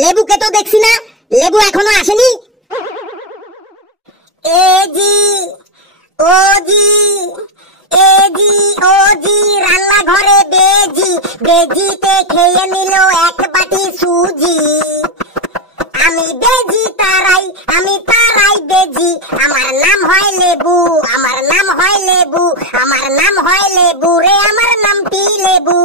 লেবুকে তো দেখছি না, লেবু এখনো আসেনি। এ জি ও জি, এ জি ও জি, রান্নাঘরে বেজি, বেজিতে খেয়ে নিল এক বাটি সুজি। আমি বেজি তারাই, আমি তারাই বেজি, আমার নাম হয় লেবু, আমার নাম হয় লেবু, আমার নাম হয় লেবু রে, আমার নামটি লেবু।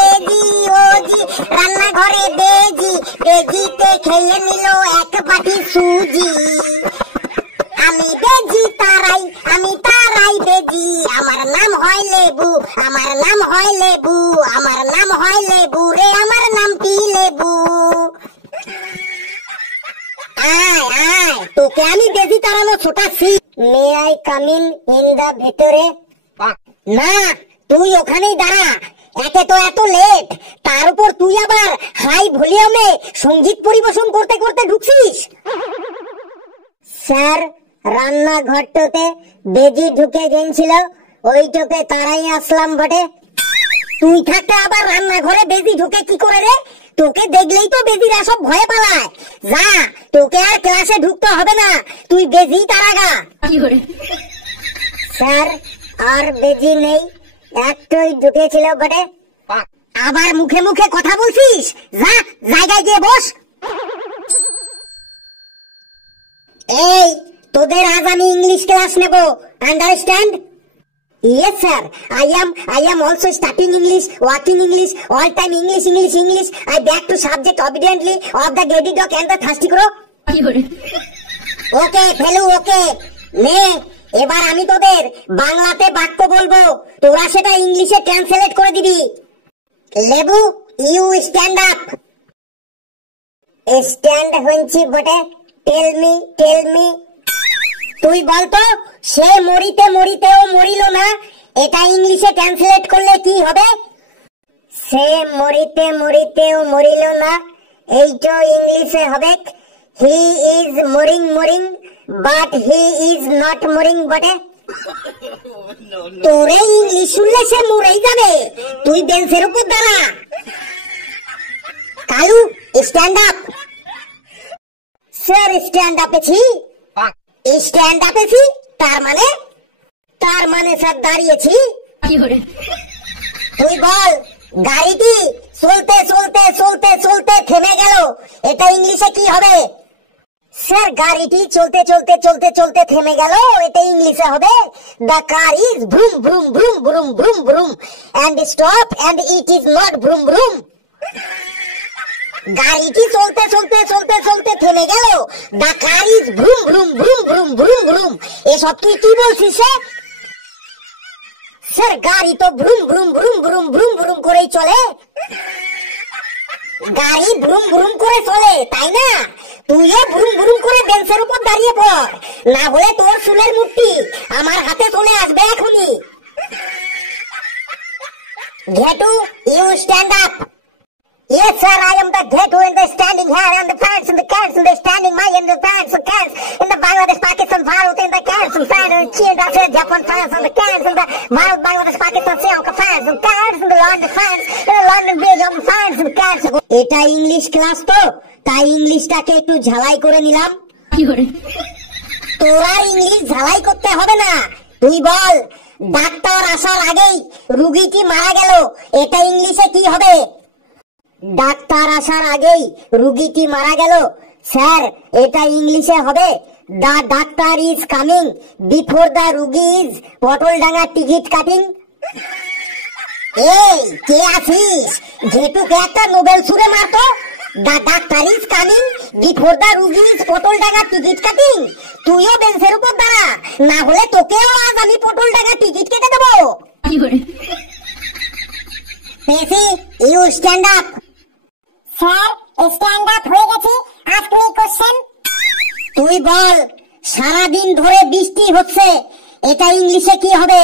এ জি ও জি, রান্নাঘরে বেজি, বেজিতে খেয়ে নিল এক বাটি সুজি। আমি বেজি তারাই, আমি তারাই বেজি, আমার নাম হয় লেবু, আমার নাম হয় লেবু, আমার নাম হয় লেবু রে, আমার নামটি লেবু। আয় আয়, তোকে আমি বেজি তাড়ানো ছোটাচ্ছি। May I come in the ভেতরে? না, তুই ওখানেই দাঁড়া, একে তো এত লেট, তার উপর তুই আবার হাই ভলিউমে সঙ্গীত পরিবেশন করতে করতে ঢুকছিস। স্যার, রান্নাঘরটাতে বেজি ঢুকে গেছিল, ওইটাকে তাড়াই আসলাম বটে। তুই থাকতে আবার রান্নাঘরে বেজি ঢুকে কি করে রে? তোকে দেখলেই তো বেজিরা সব ভয় পালায়। যা, তোকে আর ক্লাসে ঢুকতে হবে না, তুই বেজি তাড়াগা। স্যার, আর বেজি নেই, একটাই ঢুকেছিল বটে। আবার মুখে মুখে কথা বলছিস, যা জায়গায় গিয়ে বস। এই, তোদের আজ আমি ইংলিশ ক্লাস নেব, understand? Yes sir, I am also studying English, working English, all time English, English, English. I back to subject obediently of the greedy dog and the thirsty crow. Okay, Felu, okay নে। এবার আমি তোদের বাংলাতে বাক্য বলবো, তোরা সেটা ইংলিশে ট্রান্সলেট করে দিবি। লেবু, ইউ স্ট্যান্ড আপ। স্ট্যান্ড হইছি বটে, টেল মি। তুই বলতো, সে মরিতে মরিতেও মরিল না, এটা ইংলিশে ট্রান্সলেট করলে কি হবে? সে মরিতে মরিতেও মরিল না, এইটা ইংলিশে হবে he is mooring but he is not mooring বটে। তোরে ইংলিশ শুনলে সে মরেই যাবে, তুই বেঞ্চের উপর দাঁড়া। Kalu, stand up. Sir, stand আপেছি। স্ট্যান্ড আপেছি তার মানে স্যার দাঁড়িয়েছি। তুই বল, গাড়িটি চলতে চলতে চলতে চলতে থেমে গেল, এটা ইংলিশে কি হবে? স্যার, গাড়িটি চলতে চলতে চলতে চলতে থেমে গেল, এটা ইংলিশে হবে the car is vroom vroom vroom vroom vroom vroom and stop and it is not vroom vroom. গাড়িটি চলতে চলতে চলতে চলতে থেমে গেল, the car is vroom vroom vroom vroom vroom vroom. এসব তুই কি বলছিস? স্যার, গাড়ি তো vroom vroom vroom vroom vroom vroom করেই চলে। গাড়ি ভ্রুম ভ্রুম করে চলে, তাই না? তুইও ভ্রুম ভ্রুম করে বেঞ্চের উপর দাঁড়িয়ে পড়, না হলে তোর চুলের মুঠি আমার হাতে চলে আসবে এখনই। Ghetu, you stand up. Yes sir, I am the Ghetto and the standing here and the fans and the cats and the standing my and the fans and cats in the Bangladesh, Pakistan, Bharat and the cats and fans and China, Japan fans and the cats and the Bharat, Bangladesh, Pakistan, Sri Lanka fans and cats and the London fans and the London Belgium fans and cats. এটা English class তো, তাই ইংলিশটাকে একটু ঝালাই করে নিলাম। তোরা English ঝালাই করতে হবে না, তুই বল, ডাক্তার আসার আগেই রোগীটি মারা গেল, এটা ইংলিশে কি হবে? ডাক্তার আসার আগেই রোগীটি মারা গেল, স্যার এটা ইংলিশে হবে the doctor is coming before the রোগী ইজ পটলডাঙ্গা টিকিট কাটিং। এই, কে আছিস? ঘেটুকে একটা নোবেল সুরে মারতো। The doctor is coming before the রোগী ইজ পটলডাঙ্গা টিকিট কাটিং। তুইও বেঞ্চের উপর দাঁড়া, না হলে তোকেও আজ আমি পটলডাঙ্গা টিকিট কেটে দেবো। Pesi, you stand up. Sir, stand up হয়ে গেছি, আস্ক মি কোশ্চেন। তুই বল, সারাদিন ধরে বৃষ্টি হচ্ছে, এটা ইংলিশে কি হবে?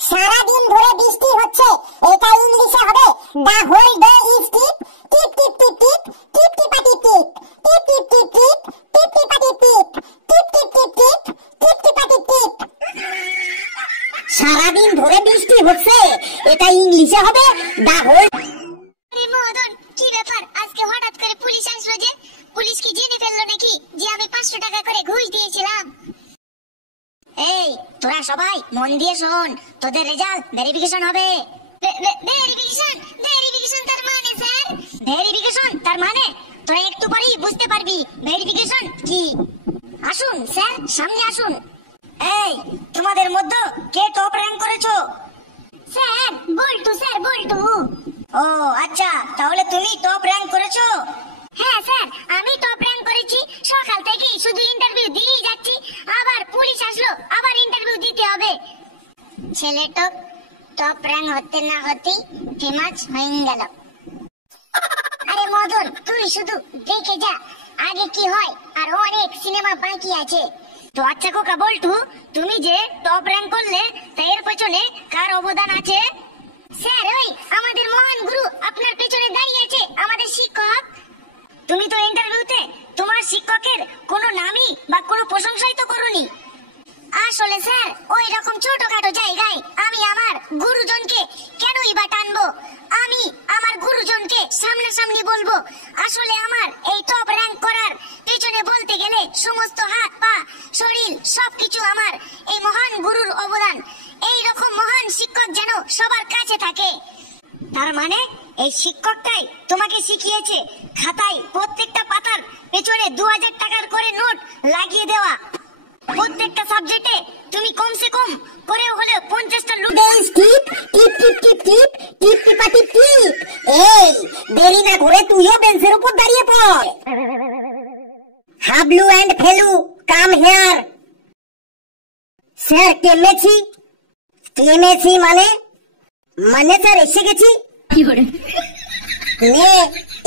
সারাদিন ধরে বৃষ্টি হচ্ছে, এটা ইংলিশে হবে দ্য হোল ডে ইজ টিপ টিপ টিপ টিপ টিপ টিপ টিপাটি টিপ টিপ টিপ টিপ টিপ টিপ টিপাটি টিপ টিপ টিপ টিপ টিপ টিপ টিপাটি টিপ। সারাদিন ধরে বৃষ্টি হচ্ছে, এটা ইংলিশে হবে দ্য হোল। মদন, কি ব্যাপার আজকে হঠাৎ করে পুলিশ আসলো যে? পুলিশ কি জেনে ফেললো নাকি যে আমি 500 টাকা করে ঘুষ দিয়েছিলাম? এই তোরা সবাই মন দিয়ে শোন, তোদের রেজাল্ট ভেরিফিকেশন হবে। ভেরিফিকেশন তার মানে স্যার? ভেরিফিকেশন তার মানে তোরা একটু পরেই বুঝতে পারবি ভেরিফিকেশন কি। আসুন স্যার, সামনে আসুন। এই তোমাদের মধ্যে কে টপ র‍্যাঙ্ক করেছো? স্যার বল্টু, স্যার বল্টু। ও আচ্ছা, তাহলে তুমি টপ র‍্যাঙ্ক করেছো? হ্যাঁ স্যার, আমি টপ র‍্যাঙ্ক করেছি। সকাল থেকেই শুধু ইন্টারভিউ দিয়েই যাচ্ছি, আবার পুলিশ আসলো, আবার ইন্টারভিউ দিতে হবে। ছেলেটা টপ র‍্যাঙ্ক হতে না হতেই ফেমাস হয়ে গেল। আরে মদন, তুই শুধু দেখে যা আগে কি হয়, আর অনেক সিনেমা বাকি আছে। তো আচ্ছা কোকা বল্টু, তুমি যে টপ র‍্যাঙ্ক করলে তা এর পেছনে কার অবদান আছে? স্যার ওই আমাদের মহান গুরু আপনার পেছনে দাঁড়িয়ে আছে, আমাদের শিক্ষক। তুমি তো ইন্টারভিউতে তোমার শিক্ষকের কোনো নামই বা কোনো প্রশংসাই তো করোনি। আসলে স্যার ওই রকম ছোটখাটো জায়গায় আমি আমার গুরুজনকে কেনই বা টানবো? আমি আমার গুরুজনকে সামনাসামনি বলবো। আসলে আমার এই টপ র‍্যাঙ্ক করার পেছনে বলতে গেলে সমস্ত হাত পা শরীর সবকিছু আমার এই মহান গুরুর অবদান। এই রকম মহান শিক্ষক যেন সবার কাছে থাকে। তার মানে এই শিক্ষকটাই তোমাকে শিখিয়েছে খাতায় প্রত্যেকটা পাতার পেছনে 2000 টাকার করে নোট লাগিয়ে দেওয়া। প্রত্যেকটা সাবজেক্টে তুমি কমসে কম করে হলে 50টা লুডেন্স টিপ টিপ টিপ টিপ টিপ টিপ টিপাটি টিপ। এই দেরি না করে তুইও বেঞ্চের উপর দাঁড়িয়ে পড়। Hablu and Felu come here. Sir কেমেছি? কেমেছি মানে মানে স্যার এসে গেছি। নে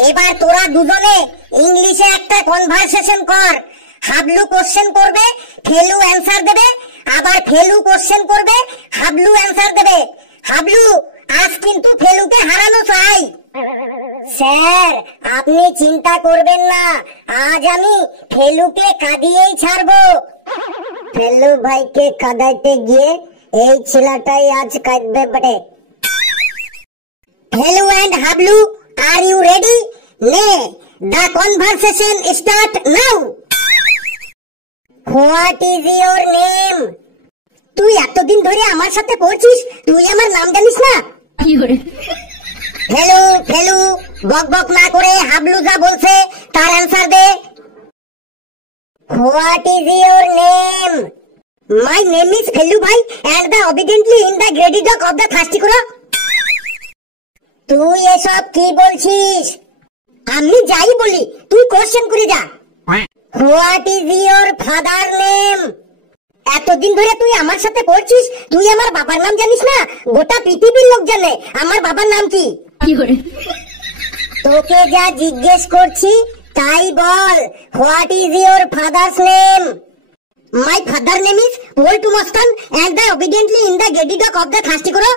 এবার তোরা দুজনে ইংলিশে একটা কনভারসেশন কর। হাবলু কোশ্চেন করবে, ফেলু অ্যানসার দেবে, আবার ফেলু কোশ্চেন করবে, হাবলু অ্যানসার দেবে। হাবলু আজ কিন্তু ফেলুকে হারানো চাই। স্যার আপনি চিন্তা করবেন না, আজ আমি ফেলুকে কাঁদিয়েই ছাড়বো। ফেলু ভাইকে কাঁদাইতে গিয়ে এই ছেলেটাই আজ কাঁদবে বটে। Felu and Hablu, are you ready? নে the conversation start now. What is your name? তুই এতদিন ধরে আমার সাথে পড়ছিস, তুই আমার নাম জানিস না? ফেলু ফেলু বক বক না করে হাবলু যা বলছে তার অ্যানসার দে। What is your name? My name is Felu ভাই and the obediently in the greedy dog of the thirsty crow. তুই এসব কি বলছিস? আমি যাই বলি তুই কোশ্চেন করে যা। What is your father name? এতদিন ধরে তুই আমার সাথে পড়ছিস, তুই আমার বাবার নাম জানিস না? গোটা পৃথিবীর লোক জানে আমার বাবার নাম কি। তোকে যা জিজ্ঞেস করছি তাই বল। What is your father's name? My father name is Poltu Mastan and the obediently in the greedy dog of the thirsty crow.